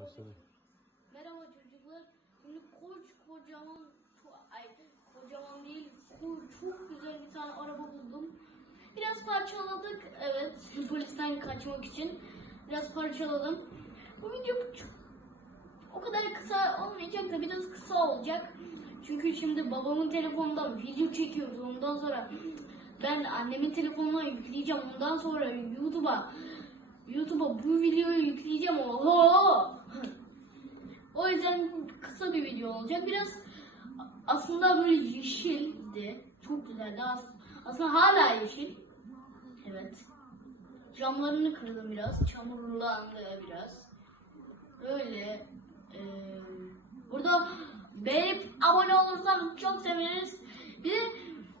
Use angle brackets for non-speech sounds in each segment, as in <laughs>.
Başladı. Merhaba çocuklar. Şimdi koç kocaman ay kocaman değil çok güzel bir tane araba buldum. Biraz parçaladık evet <laughs> polisten kaçmak için. Biraz parçaladım. Bu video çok, o kadar kısa olmayacak da biraz kısa olacak. Çünkü şimdi babamın telefonundan video çekiyoruz. Ondan sonra ben annemin telefonuna yükleyeceğim. Ondan sonra YouTube'a YouTube'a bu videoyu yükleyeceğim. Oho! Yüzden kısa bir video olacak. Biraz aslında böyle yeşildi. Çok güzeldi. As- Aslında hala yeşil. Evet. Camlarını kırdım biraz. Çamurlandı biraz. Öyle. Ee, burada beğenip abone olursan çok seviniriz. Bir de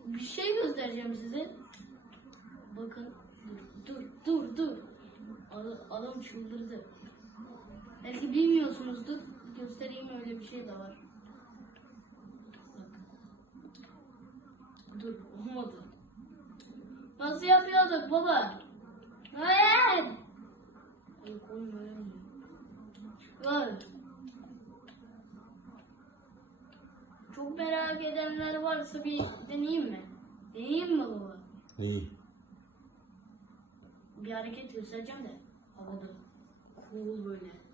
bir şey göstereceğim size. Bakın. Dur dur dur. adam çıldırdı. Belki bilmiyorsunuzdur. Göstereyim öyle bir şey de var. Dur olmadı. Nasıl yapıyorduk baba? Hayır. Mi? Var. Çok merak edenler varsa bir deneyeyim mi? Deneyeyim mi baba? İyi. Bir hareket göstereceğim de havada. Cool böyle.